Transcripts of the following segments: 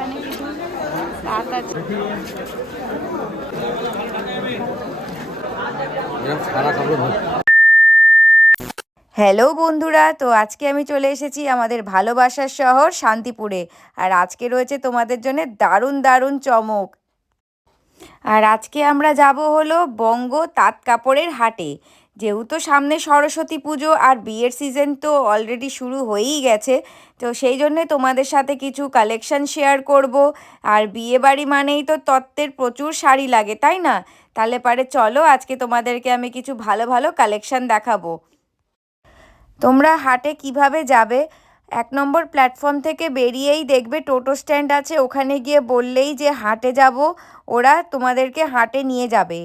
এখানে কিছু তাঁত আছে। হ্যালো বন্ধুরা, তো আজকে আমি চলে এসেছি আমাদের ভালোবাসার শহর শান্তিপুরে। আর আজকে রয়েছে তোমাদের জন্য দারুণ দারুণ চমক। আর আজকে আমরা যাব হলো বঙ্গ তাঁত কাপড়ের হাটে। যেহেতু সামনে সরস্বতী পুজো আর বিয়ের সিজন তো অলরেডি শুরু হয়েই গেছে, তো সেই জন্যে তোমাদের সাথে কিছু কালেকশন শেয়ার করব। আর বিয়ে বাড়ি মানেই তো তত্ত্বের প্রচুর শাড়ি লাগে, তাই না? তাহলে পারে চলো আজকে তোমাদেরকে আমি কিছু ভালো ভালো কালেকশন দেখাবো। তোমরা হাটে কিভাবে যাবে? 1 নম্বর প্ল্যাটফর্ম থেকে বেরিয়েই দেখবে টোটো স্ট্যান্ড আছে, ওখানে গিয়ে বললেই যে হাটে যাব, ওরা তোমাদেরকে হাটে নিয়ে যাবে।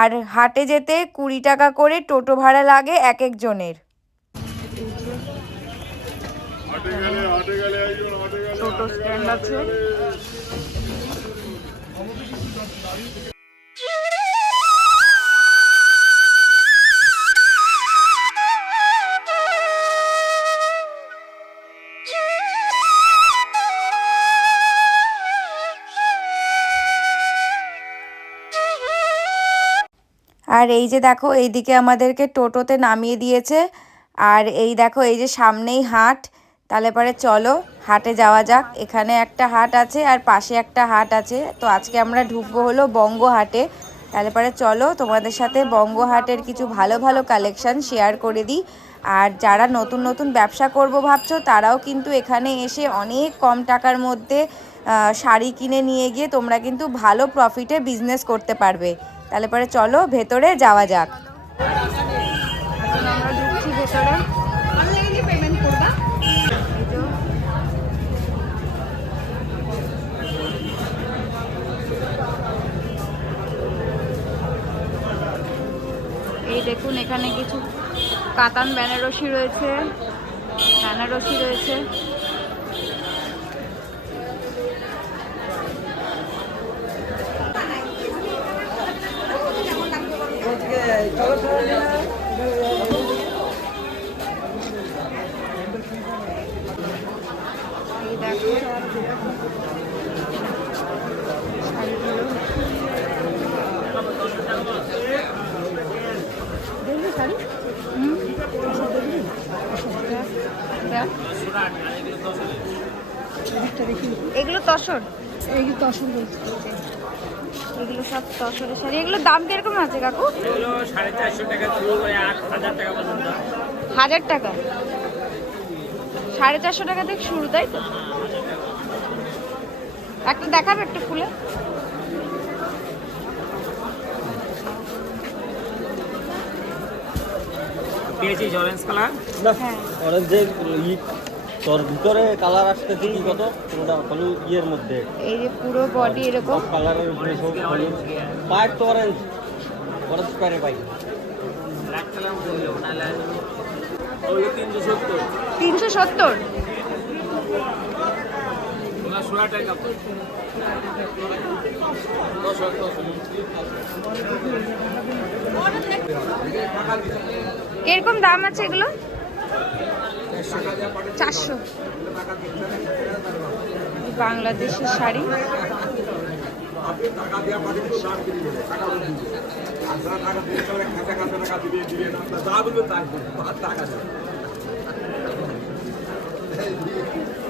আর হাটে যেতে 20 টাকা করে টোটো ভাড়া লাগে এক একজনের। টোটো স্ট্যান্ড আছে। আর এই যে দেখো, এইদিকে আমাদেরকে টোটোতে নামিয়ে দিয়েছে। আর এই দেখো, এই যে সামনেই হাট। তাহলে পরে চলো হাটে যাওয়া যাক। এখানে একটা হাট আছে আর পাশে একটা হাট আছে, তো আজকে আমরা ঢুকবো হলো বঙ্গ হাটে। তাহলে পরে চলো তোমাদের সাথে বঙ্গ হাটের কিছু ভালো ভালো কালেকশন শেয়ার করে দিই। আর যারা নতুন নতুন ব্যবসা করব ভাবছো, তারাও কিন্তু এখানে এসে অনেক কম টাকার মধ্যে শাড়ি কিনে নিয়ে গিয়ে তোমরা কিন্তু ভালো প্রফিটে বিজনেস করতে পারবে। তাহলে পরে চলো ভেতরে যাওয়া যাক। আমরা ঢুকছি ভেতরে। এই দেখুন, এখানে কিছু কাতান বেনারসি রয়েছে, বেনারসি রয়েছে। এই দেখো শাড়ি। এগুলো তসর, এগুলো তসর বলছে। এগুলো সব তসরের শাড়ি। এগুলোর দাম কিরকম আছে কাকু? 450 টাকা শুরু করে 1000 টাকা পর্যন্ত। 1000 টাকা? 450 টাকা থেকে শুরু, তাই তো? একটা দেখাবে, একটা খুলে। পেয়েছি অরেঞ্জ কালার। হ্যাঁ, অরেঞ্জের তোর ভিতরে কালার আসতেছে কি কত? ওটা হলুদ ইয়ের মধ্যে। এই যে পুরো বডি এরকম কালারের উপরে সব হলুদ। পাইপ তো অরেঞ্জ, অরেঞ্জ পাইরে পাই। ব্ল্যাক কালার বললো নালে ওই 370। 370? ওনা 16 টাকা কাপড়। কিরকম দাম আছে এগুলো? 400। বাংলাদেশের শাড়ি।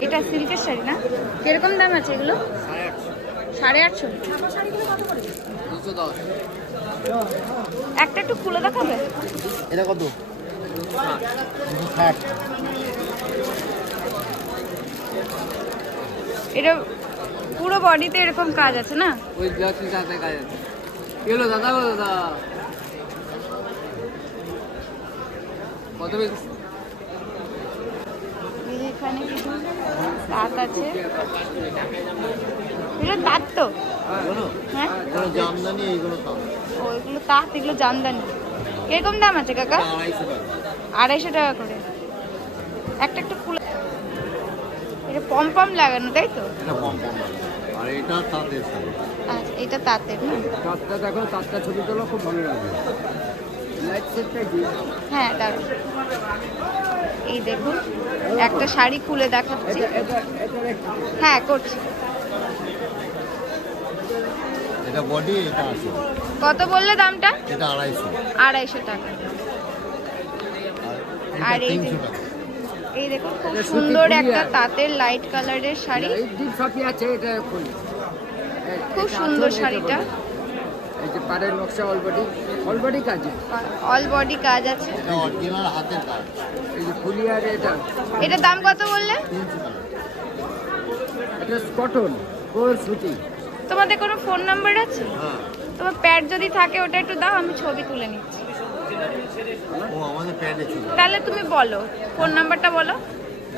এটা সিল্কের শাড়ি না? কিরকম দাম আছে এগুলো? 850। একটা একটু খুলে দেখাবে? এটা কত? 260। এটা পুরো বডিতে এরকম কাজ আছে না? ওই ব্লাউজের সাথে কাজ আছে। কি হলো দাদা? দাদা কত বেশি? এখানে কিছু তাঁত আছে। এগুলো তাঁত তো? হ্যাঁ, জামদানি এইগুলো তাও ও এগুলো তাঁত, এগুলো জামদানি। কিরকম দাম আছে কাকা? 250 টাকা। 250 টাকা করে। একটা একটু ফুল। এটা পম পম লাগানো, তাই তো? এটা কম কম আর এটা তাঁতের শাড়ি। আচ্ছা, এটা তাঁতের না? তাঁতটা দেখো, তাঁতটা ছবি তোলো, খুব ভালো লাগে। হ্যাঁ দাঁড়ান, এই দেখুন একটা শাড়ি খুলে দেখাচ্ছি। হ্যাঁ করছি। এটা বডি, এটা আছে, কত বললে দামটা? এটা 250, 250 টাকা। আর এই যে 300 টাকা। এই দেখুন খুব সুন্দর একটা তাঁতের লাইট কালারের শাড়ি, খুব সুন্দর শাড়িটা। এই যে পাড়ের নকশা অলবডি কাজে, অল বডি কাজ আছে। এটা অরিজিনাল হাতের কাজ, এই যে ফুলিয়ার এটার দাম কত বললে? 300 টাকা। এটা কটন কোর সুতি। তোমাদের কোনো ফোন নাম্বার আছে? হ্যাঁ, তোমার প্যাড যদি থাকে ওটা একটু দাও, আমি ছবি তুলে নিচ্ছি। ও আমাদের প্যাডে ছিল। তাহলে তুমি বলো ফোন নাম্বারটা বলো।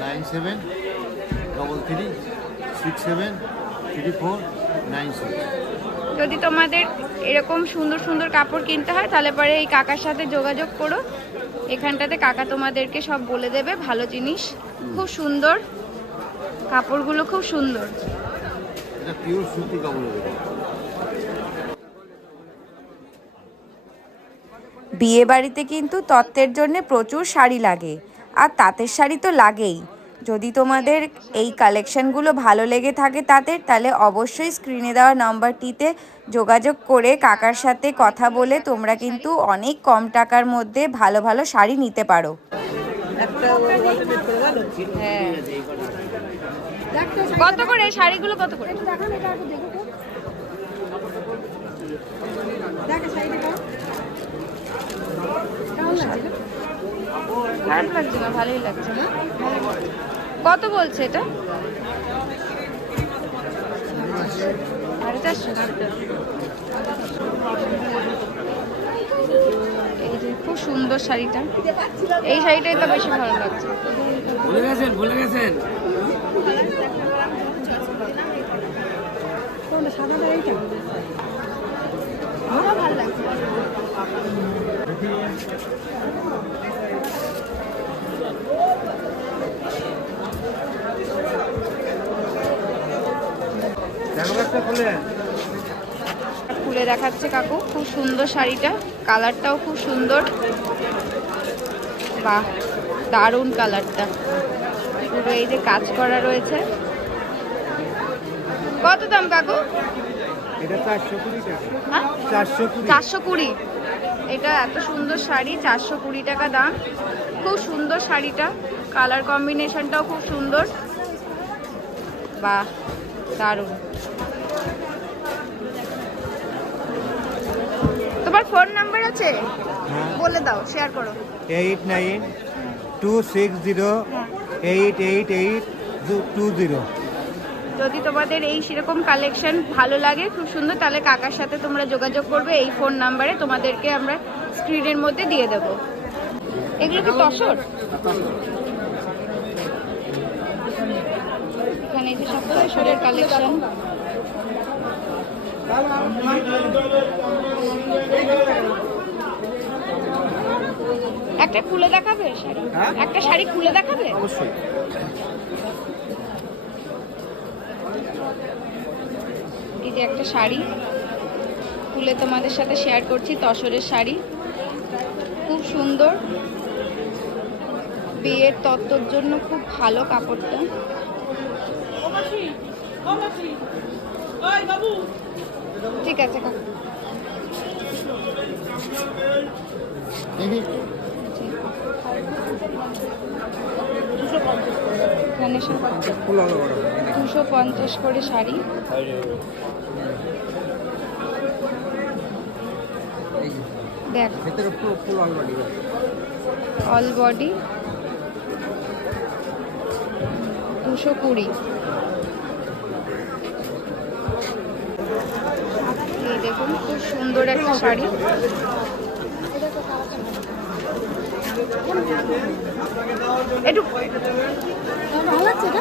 9733673496। যদি তোমাদের এরকম সুন্দর সুন্দর কাপড় কিনতে হয় তাহলে পরে এই কাকার সাথে যোগাযোগ করো। এখানটাতে কাকা তোমাদেরকে সব বলে দেবে, ভালো জিনিস, খুব সুন্দর কাপড়গুলো, খুব সুন্দর। এটা পিওর সুতি কাপড়। বিয়ে বাড়িতে কিন্তু তত্ত্বের জন্য প্রচুর শাড়ি লাগে, আর তাঁতের শাড়ি তো লাগেই। যদি তোমাদের এই কালেকশনগুলো ভালো লেগে থাকে তাঁতের, তাহলে অবশ্যই স্ক্রিনে দেওয়া নাম্বারটিতে যোগাযোগ করে কাকার সাথে কথা বলে তোমরা কিন্তু অনেক কম টাকার মধ্যে ভালো ভালো শাড়ি নিতে পারো। হ্যাঁ, কত করে শাড়িগুলো, কত করে? খারাপ লাগছে না, ভালোই লাগছে না। কত বলছে এটা? 450। এই যে খুব সুন্দর শাড়িটা, এই শাড়িটাই তো বেশি ভালো লাগছে। ভুলে গেছেন ভালো লাগছে। খুলে দেখাচ্ছে কাকু, খুব সুন্দর শাড়িটা, কালারটাও খুব সুন্দর। বাহ, দারুণ কালারটা, পুরো এই যে কাজ করা রয়েছে। কত দাম কাকু? এটা 420 টাকা। হ্যাঁ 420। এটা এত সুন্দর শাড়ি, 420 টাকা দাম। খুব সুন্দর শাড়িটা, কালার কম্বিনেশনটাও খুব সুন্দর। বাহ, দারুণ। তোমার ফোন নাম্বার আছে? বলে দাও, শেয়ার করো। 8926088820। যদি তোমাদের এই সেরকম কালেকশন ভালো লাগে, খুব সুন্দর, তাহলে কাকার সাথে তোমরা যোগাযোগ করবে এই ফোন নাম্বারে, তোমাদেরকে আমরা স্ক্রিনের মধ্যে দিয়ে দেবো। এগুলো কি তসর? এখানে এই যে সব তসরের কালেকশন। একটা খুলে দেখাবে শাড়ি? একটা শাড়ি খুলে দেখাবে? অবশ্যই। এই যে একটা শাড়ি খুলে তোমাদের সাথে শেয়ার করছি, তসরের শাড়ি, খুব সুন্দর, বিয়ের তত্ত্বর জন্য খুব ভালো কাপড়টা। ঠিক আছে কাকু। এখানে সব 250 করে শাড়ি। দেখ, ভেতরে পুরো ফুল অলবডি। All body 220। এই দেখুন খুব সুন্দর একটা শাড়ি। একটু ভালো লাগছে না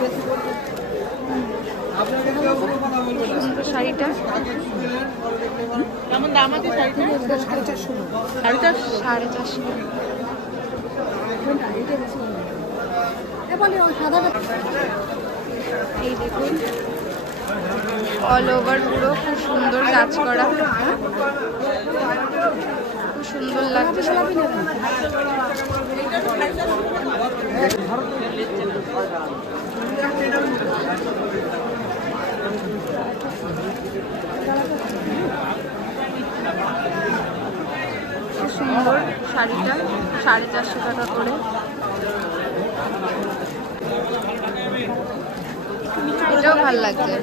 সুন্দর শাড়িটা? কেমন দাম আছে শাড়িটা? 450। এই দেখুন অল ওভার পুরো খুব সুন্দর কাজ করা, খুব সুন্দর লাগছে সব। খুব সুন্দর শাড়িটা, 450 টাকা করে। এটাও ভাল লাগছে,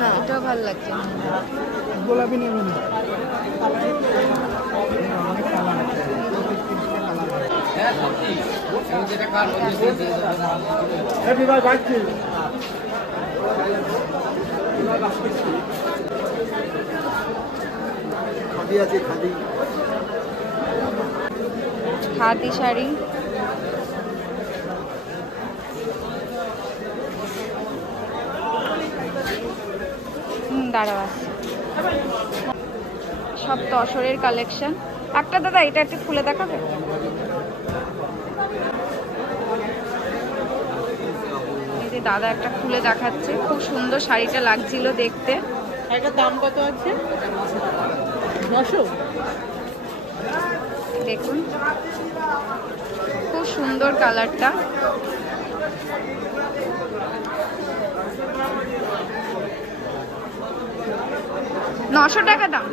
না এটাও ভাল লাগছে। গোলাপি নেবেন খাদি আছে, খাদি। খাদি শাড়ি, দাঁড়াও আসছে। সব তসরের কালেকশন। একটা দাদা এটা একটু খুলে দেখাবে? এই যে দাদা একটা খুলে দেখাচ্ছে, খুব সুন্দর শাড়িটা লাগছিল দেখতে। এটার দাম কত আছে? 900। দেখুন খুব সুন্দর কালারটা। $900 দাম।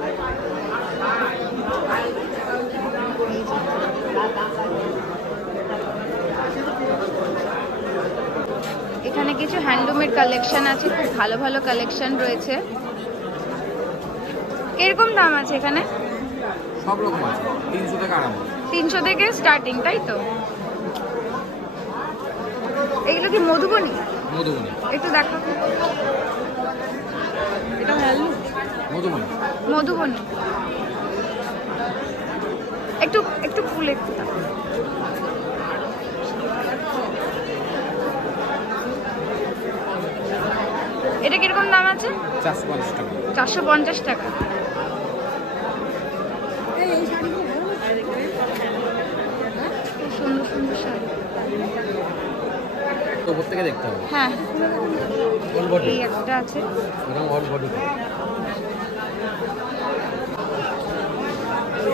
এখানে কিছু হ্যান্ডলুমের কালেকশন আছে, খুব ভালো ভালো কালেকশন রয়েছে। কিরকম দাম আছে এখানে? সব রকম আছে, 300 টাকা আরাম। 300 থেকে স্টার্টিং, তাই তো? এগুলো কি মধুবনী? মধুবনী, একটু দেখো। এটা হ্যান্ডলুম। মধুবনী। মধুবনী একটু একটু ফুল একটু দাও। এটা কিরকম দাম আছে? 450 টাকা। 450 টাকা। খুব সুন্দর সুন্দর শাড়ি। তো উপর থেকে দেখতে হবে। হ্যাঁ, অল বডি, এই একটা আছে। এরকম অল বডি।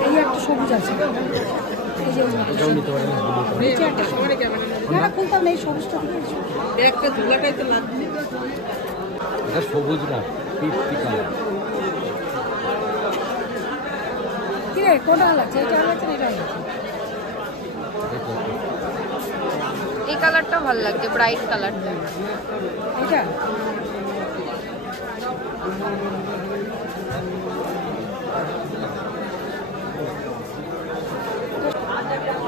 এই একটা সবুজ আছে। এই যে এটাও নিতে পারেন। নিচে একটা সমানে ক্যামেরা না খুলতাম না, এই সবুজটা দিয়ে একটা ধুলাটাই তো লাগছে। এটা সবুজ না, পিপি কালার। কি রে, কোনটা লাগছে? এটা লাগছে না এটা লাগছে? এই কালারটা ভালো লাগছে, ব্রাইট কালারটা। এটা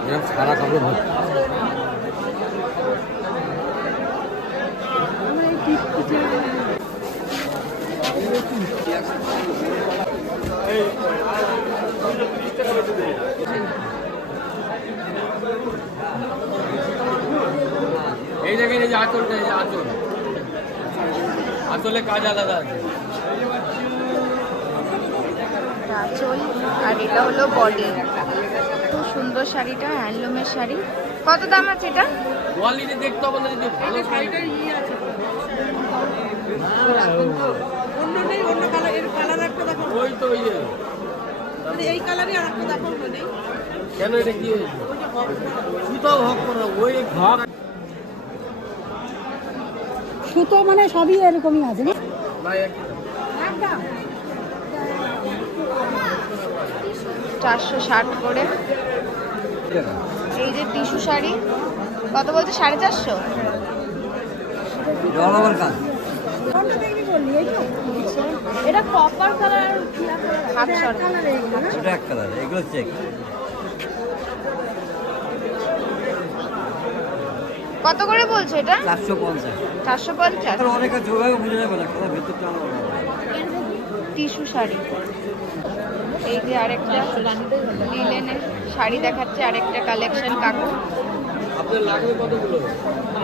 এরকম সারা কাপড় ভর্তি। আমার এই পিঠা এই দেখেন, এই যে আঁচলটা, এই যে আঁচল, আঁচলে কাজ আলাদা আছে। আঁচল আর এটা হলো বডি। খুব সুন্দর শাড়িটা, হ্যান্ডলুমের শাড়ি। কত দাম আছে এটা? কোয়ালিটি দেখতে হবে না, যদি ভালো শাড়িটার ইয়ে আছে। অন্য নেই, অন্য কালার, এর কালার একটা দেখো। ওই তো ওই যে, মানে এই কালারই আর একটা দেখো নেই। কেন এটা কি হয়েছে? সুতাও হক করে ওই হক সুতো মানে সবই এরকমই আছে না? না, একই দাম। একদম 460 করে। এই যে টিস্যু শাড়ি কত বলছে? 450। অল ওভার কাজ। কোনটা দেখবি বললি? এই তো এটা কপার কালার, হাত সরা। কালার এইগুলো না? এটা এক কালার, এগুলো চেক। কত করে বলছে এটা? 450। 450। অনেক আছে, ওইভাবে বুঝে যাবে না, কারণ ভেতরটা আমার টিস্যু শাড়ি। এই যে আরেকটা লিলেনের শাড়ি দেখাচ্ছে, আরেকটা কালেকশন কাকু। আপনার লাগবে কতগুলো?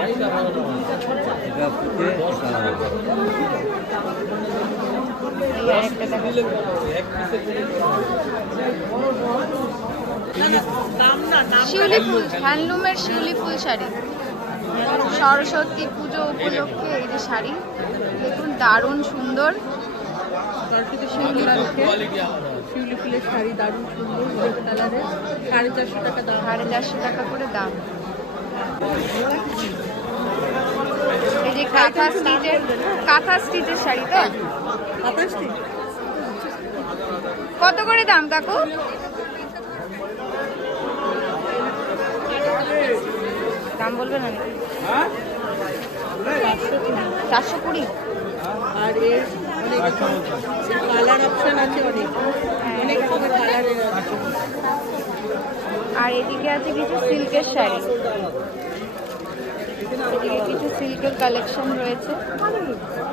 এই দেখানো না। এটা ফুটে কালার হবে। এই আরেকটা দেখাচ্ছে। এক পিসের শিউলি ফুল, হ্যান্ডলুমের শিউলি ফুল শাড়ি। সরস্বতী পুজো উপলক্ষে এই যে শাড়ি, দেখুন দারুণ সুন্দর। কালকে শিউলিরা রয়েছে, শিউলি ফুলের শাড়ি দারুণ সুন্দর রেড কালারের, 450 টাকা দাম। 450 টাকা করে দাম। এই যে কাঁথা স্টিচের শাড়ি তো 27 কত করে দাম কাকু? দাম বলবে না নাকি? 420। আর এর অনেক কালার অপশন আছে, অনেক রকমের কালারের আছে। আর এদিকে আছে কিছু সিল্কের শাড়ি, এদিকে কিছু সিল্কের কালেকশন রয়েছে।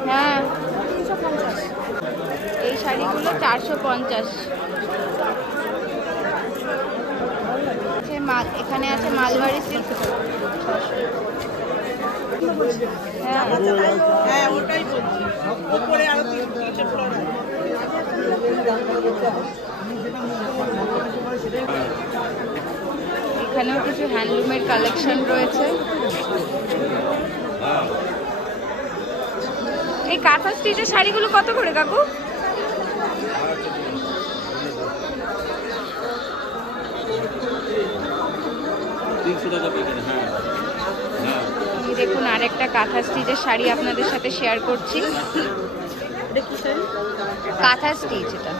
হ্যাঁ, এই শাড়িগুলো 450। এখানে আছে মালবাড়ি সিল্ক। হ্যাঁ, হ্যাঁ ওটাই বলছি, উপরে আরো 3 ফ্লোর আছে। এখানেও কিছু হ্যান্ডলুমের কালেকশন রয়েছে। এই কাঁথা স্টিচের শাড়িগুলো কত করে কাকু? এই দেখুন আরেকটা কাঁথা স্টিচের শাড়ি আপনাদের সাথে শেয়ার করছি। এটা কি শাড়ি? কাঁথা স্টিচ এটা।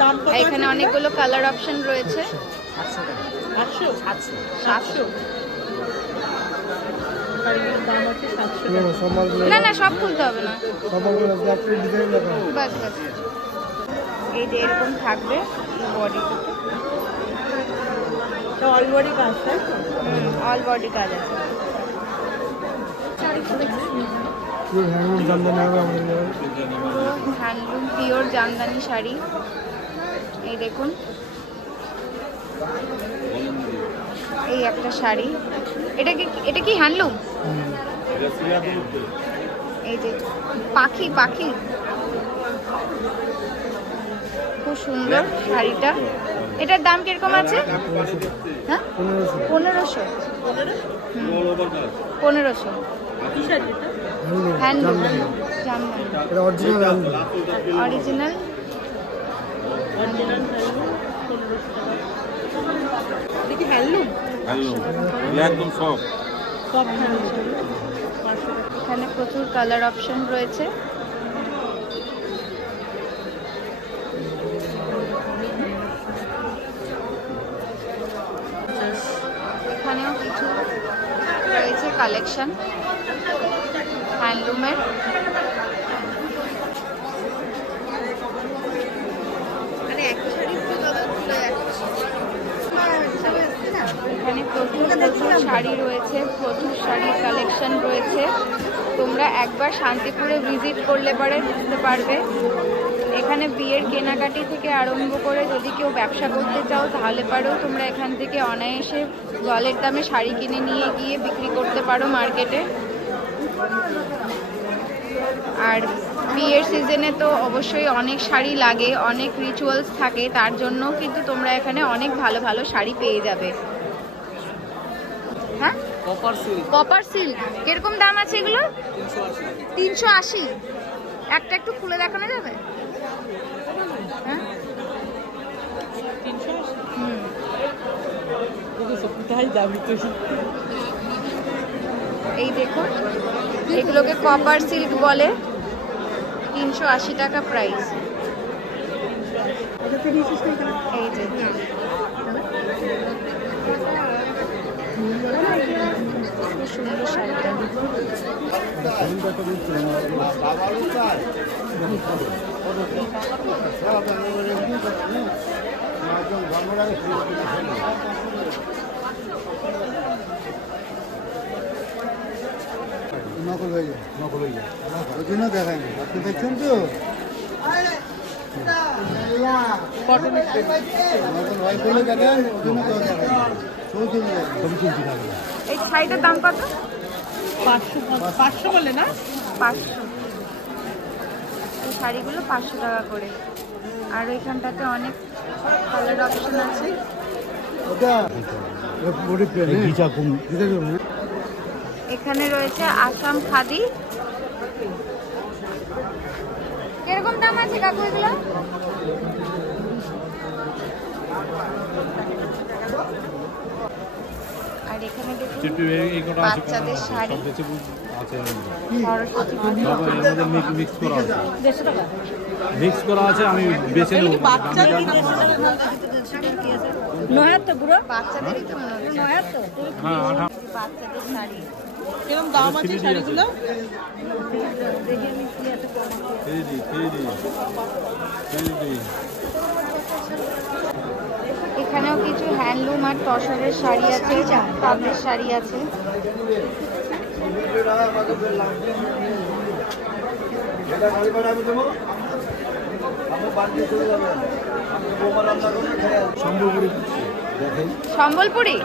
দাম কত? এখানে অনেকগুলো কালার অপশন রয়েছে। 800 700 শাড়িগুলোর দাম আছে 700 টাকা। না না, সব খুলতে হবে না, বাস বাস। এই যে এরকম থাকবে বডিতে, এটা অল বডি কাজ, তাই তো? অল বডি কাজ আছে। Handloom pure Jamdani sari. এই দেখুন, এই একটা শাড়ি, এটা কি হ্যান্ডলুম? এই যে পাখি পাখি, খুব সুন্দর শাড়িটা। এটার দাম কিরকম আছে? হ্যাঁ, 1500। 1500 কি শাড়ি এটা? Handloom Jamdani, original. এটা কি হ্যান্ডলুম? একদম সব সব হ্যান্ডলুম। 500 টাকা। এখানে প্রচুর কালার অপশন রয়েছে। এখানেও কিছু রয়েছে কালেকশন হ্যান্ডলুমের। এখানে প্রচুর প্রচুর শাড়ি রয়েছে, প্রচুর শাড়ির কালেকশন রয়েছে। তোমরা একবার শান্তিপুরে ভিজিট করলে পরে বুঝতে পারবে। এখানে বিয়ের কেনাকাটি থেকে আরম্ভ করে যদি কেউ ব্যবসা করতে চাও তাহলে পারেও তোমরা এখান থেকে অনায়াসে গলের দামে শাড়ি কিনে নিয়ে গিয়ে বিক্রি করতে পারো মার্কেটে। আর বিয়ের সিজনে তো অবশ্যই অনেক শাড়ি লাগে, অনেক রিচুয়ালস থাকে, তার জন্য কিন্তু তোমরা এখানে অনেক ভালো ভালো শাড়ি পেয়ে যাবে। হ্যাঁ, কপার সিল্ক কিরকম দাম আছে এগুলো? 380। একটা একটু খুলে দেখানো যাবে? হ্যাঁ, 380। এই দেখুন, এগুলোকে কপার সিল্ক বলে। 380 টাকা প্রাইস। এই যে খুব সুন্দর শাড়িটা। নকল হয়ে যায়, ওই জন্য দেখায় না। আপনি দেখছেন তো কটনের নকল হয় বলে দেখায়, ওই জন্য কেউ দেখায় না। ছবি তুলে দেয়, ছবি তুলতে থাকে না। এই শাড়িটার দাম কত? 500 বলে না? 500। এই শাড়িগুলো 500 টাকা করে। আর ওইখানটাতে অনেক কালার অপশন আছে। ওটা বডি প্লেন, ঘিচা কম, ঘিচা কম। এখানে রয়েছে আসাম খাদি, কিরকম দাম আছে কাকু এগুলো? আর এখানে দেখুন বাচ্চাদের শাড়ি, সরস্বতী পুজো। মিক্স করা আছে, আমি বেছে নেব। বাচ্চাদের নয়ার তো পুরো বাচ্চাদেরই তো মনে হচ্ছে। নয়ার তো হ্যাঁ, বাচ্চাদের শাড়ি কিরকম দাম আছে শাড়িগুলো? এখানেও কিছু হ্যান্ডলুম আর তসরের শাড়ি আছে, তাঁতের শাড়ি আছে। সম্বলপুরি,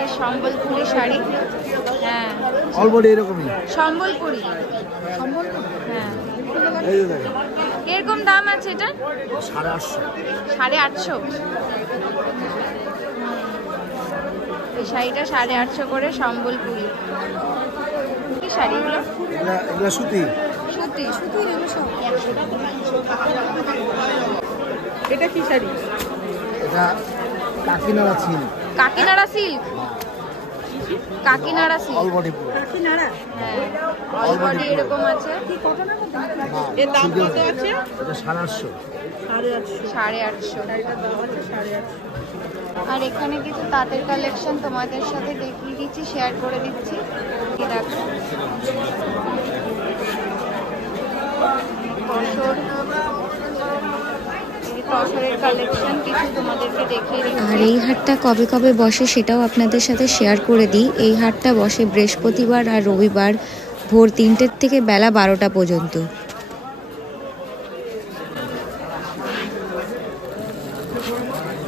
এই সম্বলপুরি শাড়ি। হ্যাঁ, অলরেডি এরকমই। সম্বলপুরি। হ্যাঁ, কিরকম দাম আছে এটা? 850। 850। এই শাড়িটা 850 করে, সম্বলপুরি। কি শাড়িগুলো? এগুলা সুতি। সুতি। এটা কি শাড়ি? এটা Kakinara silk. Kakinara silk. Kakinara silk. All body পুরো। নাড়া হ্যাঁ, অলবডি এরকম আছে। এর দাম কত আছে? এটা 850। 850। 850। শাড়িটার দাম আছে 850। আর এখানে কিছু তাঁতের কালেকশন তোমাদের সাথে দেখিয়ে দিচ্ছি, শেয়ার করে দিচ্ছি। এই দেখো, তসর, এই তসরের কালেকশন কিছু তোমাদেরকে দেখিয়ে দিচ্ছি। আর এই হাটটা কবে কবে বসে সেটাও আপনাদের সাথে শেয়ার করে দিই। এই হাটটা বসে বৃহস্পতিবার আর রবিবার ভোর 3টের থেকে বেলা 12টা পর্যন্ত।